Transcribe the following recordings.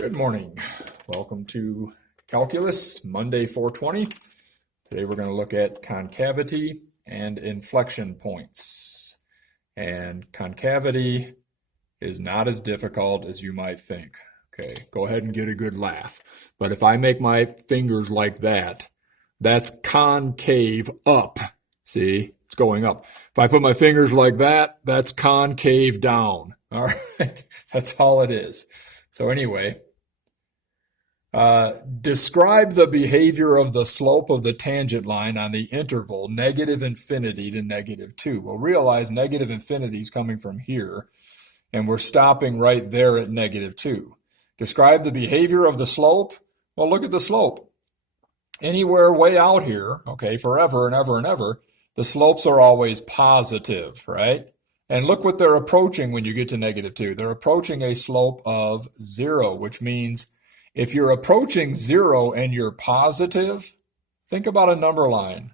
Good morning. Welcome to Calculus, Monday 420. Today we're going to look at concavity and inflection points. And concavity is not as difficult as you might think. Okay, go ahead and get a good laugh. But if I make my fingers like that, that's concave up. See, it's going up. If I put my fingers like that, that's concave down. All right, that's all it is. So anyway, describe the behavior of the slope of the tangent line on the interval negative infinity to negative 2. We'll realize negative infinity is coming from here, and we're stopping right there at negative 2. Describe the behavior of the slope. Well, look at the slope. Anywhere way out here, okay, forever and ever and ever, the slopes are always positive, right? And look what they're approaching when you get to negative 2. They're approaching a slope of 0, which means if you're approaching 0 and you're positive, think about a number line.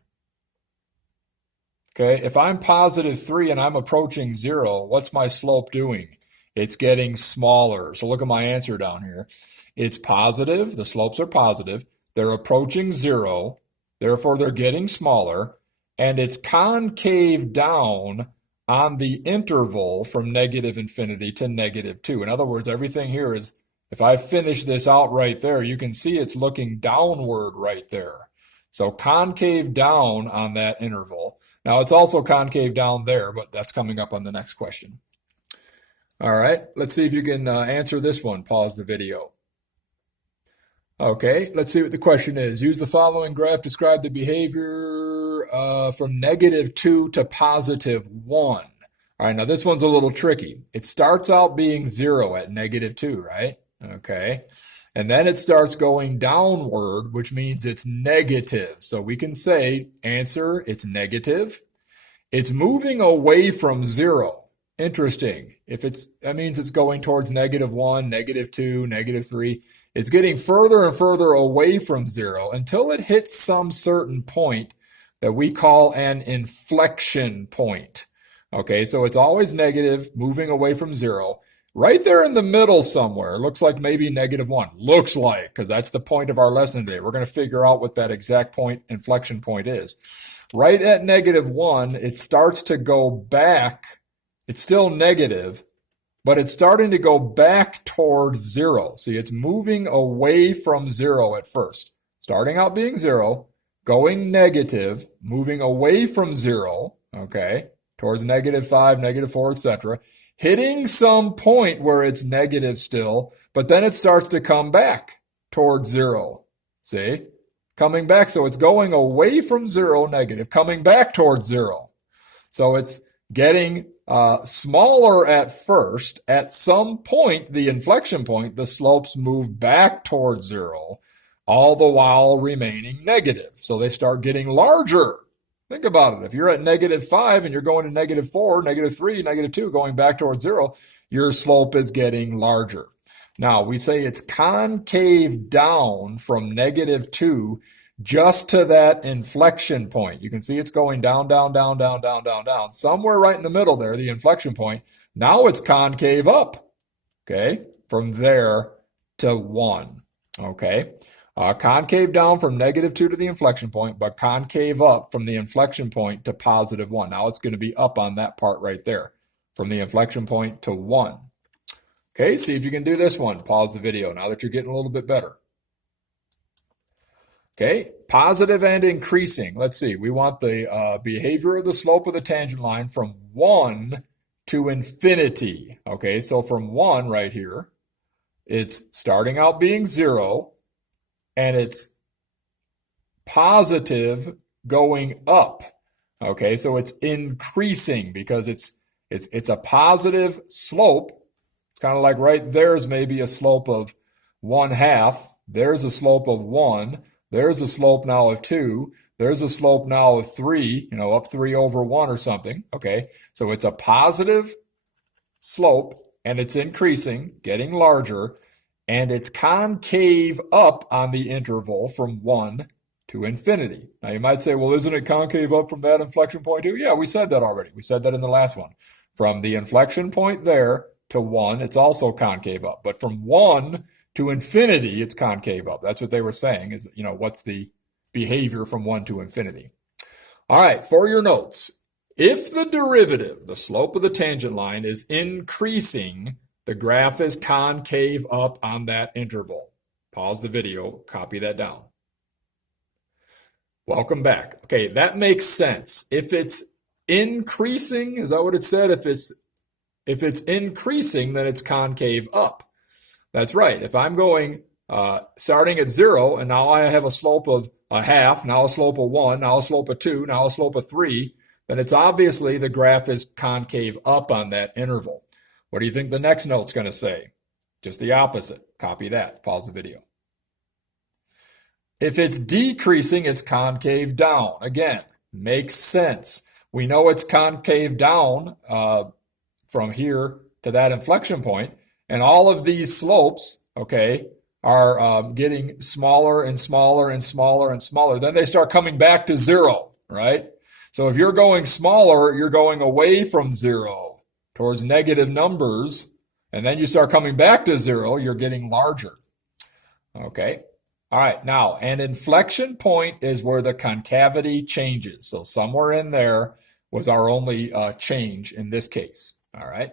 Okay, if I'm positive 3 and I'm approaching 0, what's my slope doing? It's getting smaller. So look at my answer down here. It's positive. The slopes are positive. They're approaching 0. Therefore, they're getting smaller. And it's concave down on the interval from negative infinity to negative 2. In other words, everything here is, if I finish this out right there, you can see it's looking downward right there. So concave down on that interval. Now it's also concave down there, but that's coming up on the next question. All right, let's see if you can answer this one. Pause the video. Okay, let's see what the question is. Use the following graph, describe the behavior from negative 2 to positive 1. All right, now this one's a little tricky. It starts out being 0 at negative 2, right? Okay, and then it starts going downward, which means it's negative. So we can say, answer, it's negative. It's moving away from 0. Interesting. That means it's going towards negative 1, negative 2, negative 3. It's getting further and further away from 0 until it hits some certain point that we call an inflection point. Okay, so it's always negative, moving away from 0. Right there in the middle somewhere, looks like maybe negative 1. Looks like, because that's the point of our lesson today. We're going to figure out what that exact point, inflection point is. Right at negative 1, it starts to go back. It's still negative, but it's starting to go back towards 0. See, it's moving away from 0 at first. Starting out being 0, going negative, moving away from 0, okay, towards negative 5, negative 4, etc., hitting some point where it's negative still, but then it starts to come back towards 0. See? Coming back, so it's going away from 0, negative, coming back towards 0. So it's getting smaller at first. At some point, the inflection point, the slopes move back towards 0, all the while remaining negative. So they start getting larger. Think about it. If you're at negative 5 and you're going to negative 4, negative 3, negative 2, going back towards 0, your slope is getting larger. Now, we say it's concave down from negative 2 just to that inflection point. You can see it's going down, down, down, down, down, down, down. Somewhere right in the middle there, the inflection point. Now it's concave up, okay, from there to 1, okay. Concave down from negative 2 to the inflection point, but concave up from the inflection point to positive 1. Now it's going to be up on that part right there, from the inflection point to 1. Okay, see if you can do this one. Pause the video now that you're getting a little bit better. Okay, positive and increasing. Let's see. We want the behavior of the slope of the tangent line from 1 to infinity. Okay, so from 1 right here, it's starting out being 0, and it's positive going up. Okay, so it's increasing because it's a positive slope. It's kind of like right there's maybe a slope of 1/2. There's a slope of 1. There's a slope now of 2. There's a slope now of 3, up 3 over 1 or something. Okay, so it's a positive slope, and it's increasing, getting larger, and it's concave up on the interval from 1 to infinity. Now you might say, well, isn't it concave up from that inflection point too? Yeah, we said that already. We said that in the last one. From the inflection point there to 1, it's also concave up. But from 1 to infinity, it's concave up. That's what they were saying is, what's the behavior from 1 to infinity. All right, for your notes, if the derivative, the slope of the tangent line, is increasing, the graph is concave up on that interval. Pause the video, copy that down. Welcome back. Okay, that makes sense. If it's increasing, is that what it said? If it's increasing, then it's concave up. That's right. If I'm going starting at 0, and now I have a slope of a half, now a slope of 1, now a slope of 2, now a slope of 3, then it's obviously the graph is concave up on that interval. What do you think the next note's going to say? Just the opposite. Copy that. Pause the video. If it's decreasing, it's concave down. Again, makes sense. We know it's concave down from here to that inflection point, and all of these slopes, okay, are getting smaller and smaller and smaller and smaller. Then they start coming back to 0, right? So if you're going smaller, you're going away from 0 towards negative numbers, and then you start coming back to 0, you're getting larger. Okay. All right. Now, an inflection point is where the concavity changes. So somewhere in there was our only change in this case. All right.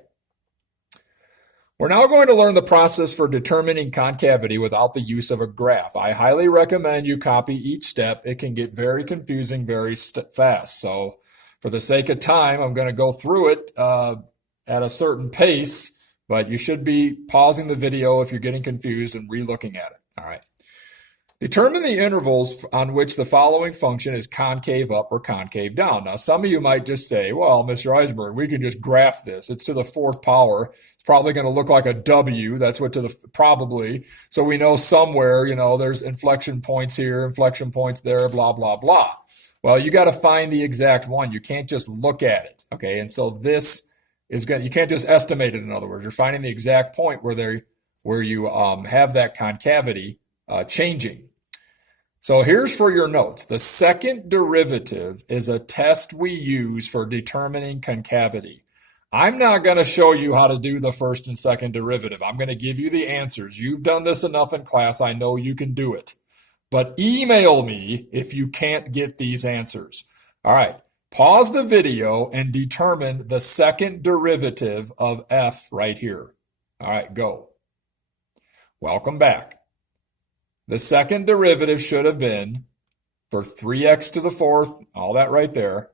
We're now going to learn the process for determining concavity without the use of a graph. I highly recommend you copy each step. It can get very confusing very fast. So for the sake of time, I'm going to go through it at a certain pace, but you should be pausing the video if you're getting confused and re-looking at it. All right. Determine the intervals on which the following function is concave up or concave down. Now, some of you might just say, well, Mr. Eisenberg, we can just graph this. It's to the 4th power. It's probably going to look like a W. That's what to the probably. So we know somewhere, there's inflection points here, inflection points there, blah, blah, blah. Well, you got to find the exact one. You can't just look at it. Okay. And so this is you can't just estimate it. In other words, you're finding the exact point where you have that concavity changing. So here's for your notes. The second derivative is a test we use for determining concavity. I'm not going to show you how to do the first and second derivative. I'm going to give you the answers. You've done this enough in class. I know you can do it. But email me if you can't get these answers. All right. Pause the video and determine the second derivative of f right here. All right, go. Welcome back. The second derivative should have been, for 3x to the 4th, all that right there,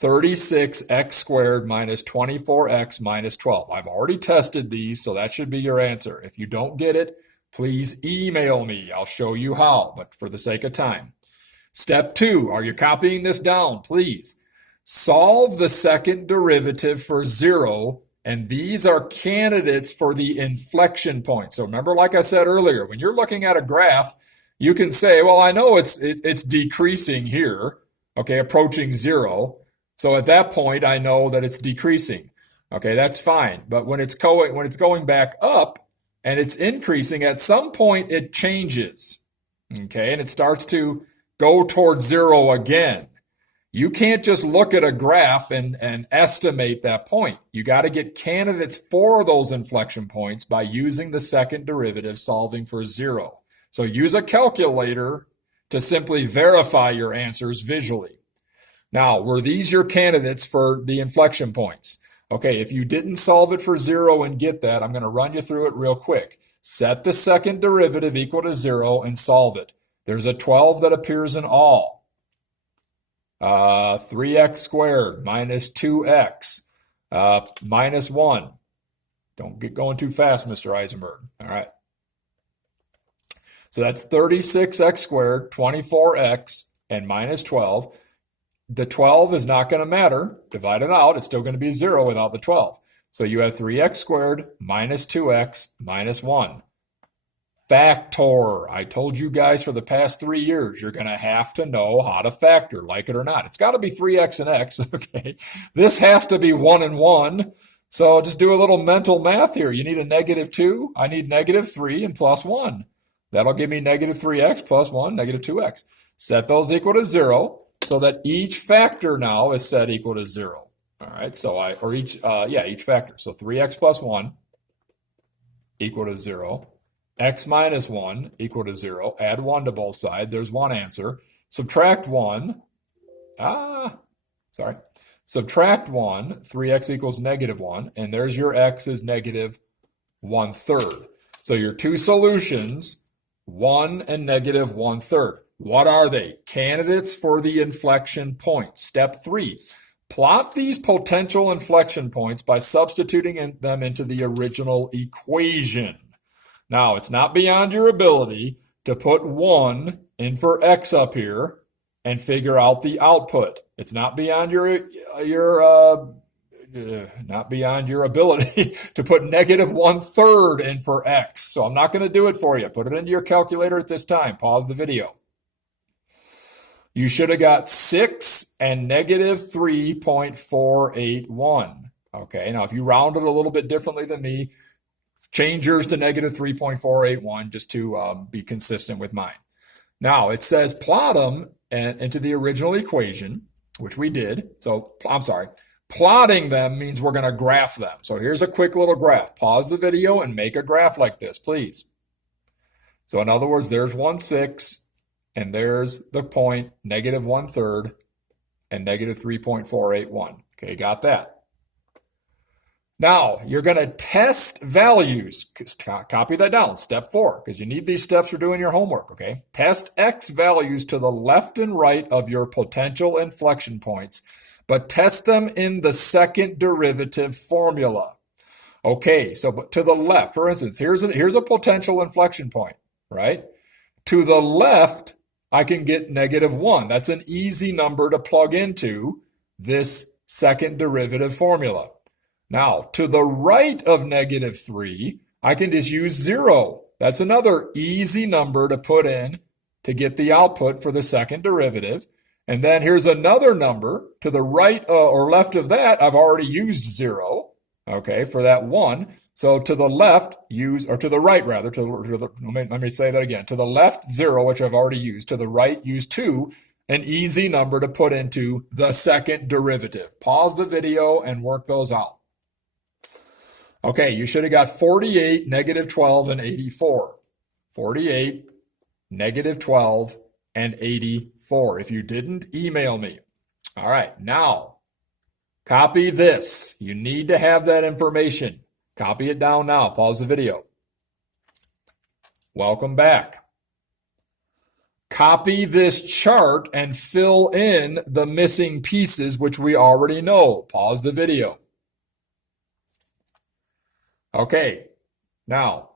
36x squared minus 24x minus 12. I've already tested these, so that should be your answer. If you don't get it, please email me. I'll show you how, but for the sake of time. Step 2, are you copying this down? Please. Solve the second derivative for 0. And these are candidates for the inflection point. So remember, like I said earlier, when you're looking at a graph, you can say, well, I know it's decreasing here, okay, approaching 0. So at that point, I know that it's decreasing. Okay, that's fine. But when it's going back up and it's increasing, at some point it changes. Okay, and it starts to go towards 0 again. You can't just look at a graph and estimate that point. You got to get candidates for those inflection points by using the second derivative, solving for 0. So use a calculator to simply verify your answers visually. Now, were these your candidates for the inflection points? Okay, if you didn't solve it for 0 and get that, I'm going to run you through it real quick. Set the second derivative equal to 0 and solve it. There's a 12 that appears in all. 3x squared minus 2x minus 1. Don't get going too fast, Mr. Eisenberg. All right. So that's 36x squared, 24x, and minus 12. The 12 is not going to matter. Divide it out. It's still going to be 0 without the 12. So you have 3x squared minus 2x minus 1. Factor. I told you guys for the past 3 years, you're going to have to know how to factor, like it or not. It's got to be 3x and x, okay? This has to be 1 and 1. So just do a little mental math here. You need a -2. I need -3 and plus 1. That'll give me -3x plus 1, -2x. Set those equal to 0 so that each factor now is set equal to 0. All right, so each factor. So 3x plus 1 equal to 0. x minus 1 equal to 0. Add 1 to both sides. There's one answer. Subtract 1. Subtract 1. 3x equals negative 1. And there's your x is negative 1/3. So your two solutions, 1 and negative 1/3. What are they? Candidates for the inflection point. Step 3. Plot these potential inflection points by substituting them into the original equation. Now, it's not beyond your ability to put 1 in for x up here and figure out the output. It's not beyond your ability to put negative 1/3 in for x. So I'm not going to do it for you. Put it into your calculator at this time. Pause the video. You should have got 6 and negative 3.481. Okay, now if you round it a little bit differently than me, change yours to negative 3.481 just to be consistent with mine. Now it says plot them into the original equation, which we did. So I'm sorry. Plotting them means we're going to graph them. So here's a quick little graph. Pause the video and make a graph like this, please. So in other words, there's 1, 6. And there's the point, negative 1/3 and negative 3.481. Okay, got that. Now, you're going to test values. Copy that down, step 4, because you need these steps for doing your homework, okay? Test x values to the left and right of your potential inflection points, but test them in the second derivative formula. Okay, so to the left, for instance, here's a potential inflection point, right? To the left, I can get negative 1. That's an easy number to plug into this second derivative formula. Now, to the right of negative 3, I can just use 0. That's another easy number to put in to get the output for the second derivative. And then here's another number. To the right or left of that, I've already used 0, okay, for that 1. So to the left, or to the right rather, let me say that again. To the left, 0, which I've already used. To the right, use 2, an easy number to put into the second derivative. Pause the video and work those out. Okay, you should have got 48, negative 12, and 84. 48, negative 12, and 84. If you didn't, email me. All right, now, copy this. You need to have that information. Copy it down now. Pause the video. Welcome back. Copy this chart and fill in the missing pieces, which we already know. Pause the video. Okay, now,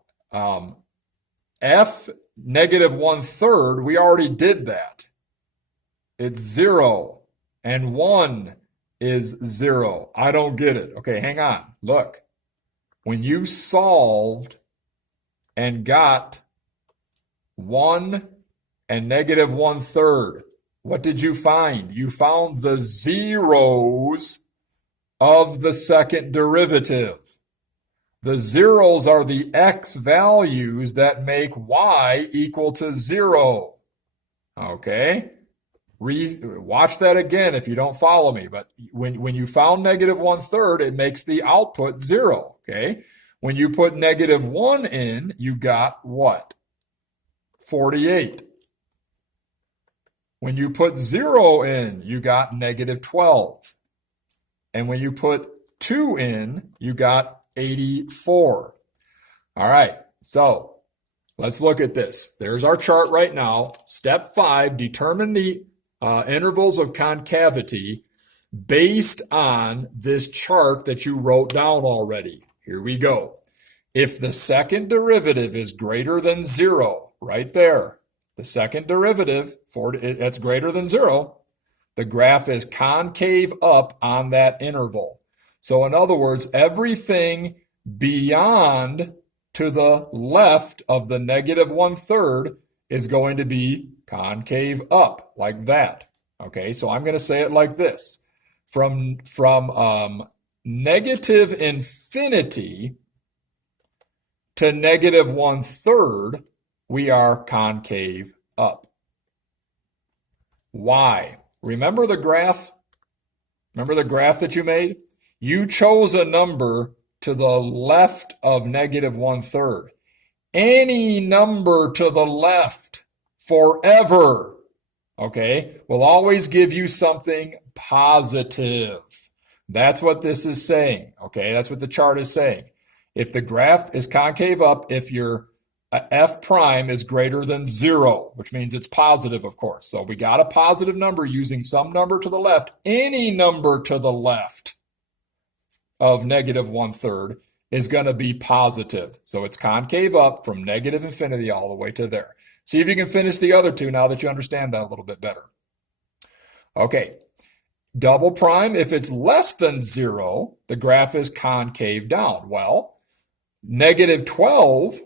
f negative 1/3, we already did that. It's 0, and 1 is 0. I don't get it. Okay, hang on. Look. When you solved and got 1 and negative 1/3, what did you find? You found the zeros of the second derivative. The zeros are the x values that make y equal to 0. Okay? Watch that again if you don't follow me. But when you found negative 1/3, it makes the output 0. Okay? When you put negative 1 in, you got what? 48. When you put 0 in, you got negative 12. And when you put 2 in, you got 84. All right, so let's look at this. There's our chart right now. Step 5, determine the intervals of concavity based on this chart that you wrote down already. Here we go. If the second derivative is greater than 0, right there, the second derivative, that's greater than 0, the graph is concave up on that interval. So in other words, everything beyond to the left of the negative 1/3 is going to be concave up, like that. Okay, so I'm going to say it like this. From negative infinity to negative 1/3, we are concave up. Why? Remember the graph? Remember the graph that you made? You chose a number to the left of negative 1/3. any number to the left forever, okay, will always give you something positive. That's what this is saying, okay? That's what the chart is saying. If the graph is concave up, if your f prime is greater than 0, which means it's positive, of course. So we got a positive number using some number to the left. Any number to the left of negative 1/3 is going to be positive. So it's concave up from negative infinity all the way to there. See if you can finish the other two now that you understand that a little bit better. Okay, double prime, if it's less than 0, the graph is concave down. Well, negative 12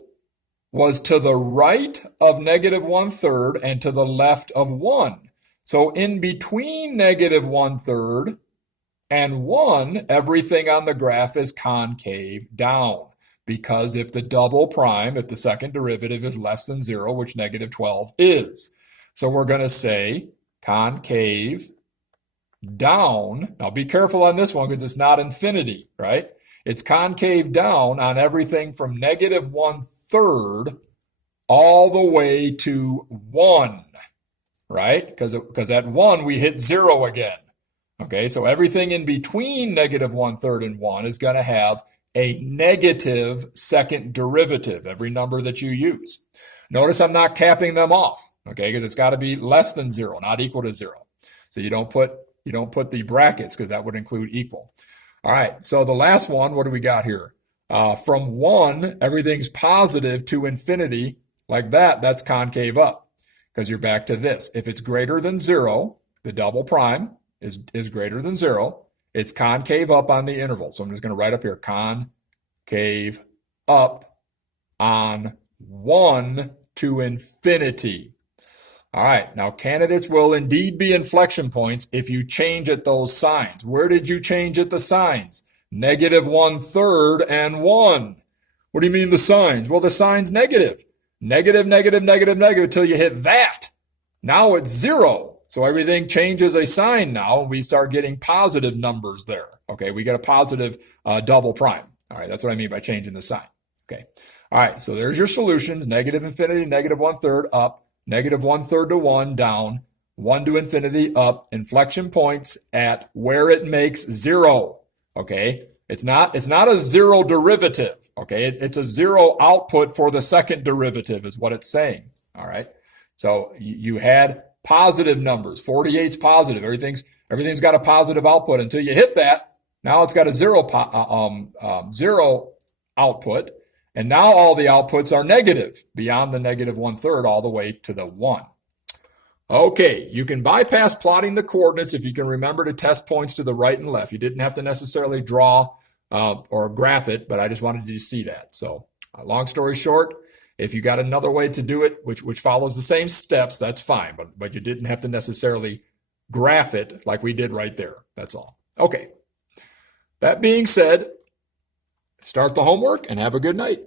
was to the right of negative 1/3 and to the left of 1. So in between negative 1/3 and 1, everything on the graph is concave down. Because if the double prime, if the second derivative is less than 0, which negative 12 is. So we're going to say concave down. Now be careful on this one because it's not infinity, right? It's concave down on everything from negative 1/3 all the way to 1, right? Because at 1, we hit 0 again. Okay, so everything in between negative 1/3 and 1 is going to have a negative second derivative, every number that you use. Notice I'm not capping them off, okay, because it's got to be less than 0, not equal to 0. So you don't put the brackets because that would include equal. All right, so the last one, what do we got here? From 1, everything's positive to infinity, like that, that's concave up because you're back to this. If it's greater than 0, the double prime is greater than 0, it's concave up on the interval. So I'm just going to write up here, concave up on 1 to infinity. All right, now candidates will indeed be inflection points if you change at those signs. Where did you change at the signs? Negative 1/3 and 1. What do you mean the signs? Well, the sign's negative. Negative, negative, negative, negative until you hit that. Now it's 0. So everything changes a sign now, and we start getting positive numbers there. Okay, we get a positive double prime. All right, that's what I mean by changing the sign. Okay, all right, so there's your solutions. Negative infinity, negative 1/3 up, negative 1/3 to 1 down, 1 to infinity up, inflection points at where it makes 0. Okay, it's not a 0 derivative. Okay, it's a 0 output for the second derivative is what it's saying. All right, so you had positive numbers. 48's positive. Everything's got a positive output until you hit that. Now it's got a 0 output, and now all the outputs are negative beyond the negative 1/3 all the way to the 1. Okay, you can bypass plotting the coordinates if you can remember to test points to the right and left. You didn't have to necessarily draw or graph it, but I just wanted you to see that. So long story short, if you got another way to do it, which follows the same steps, that's fine. But you didn't have to necessarily graph it like we did right there. That's all. Okay. That being said, start the homework and have a good night.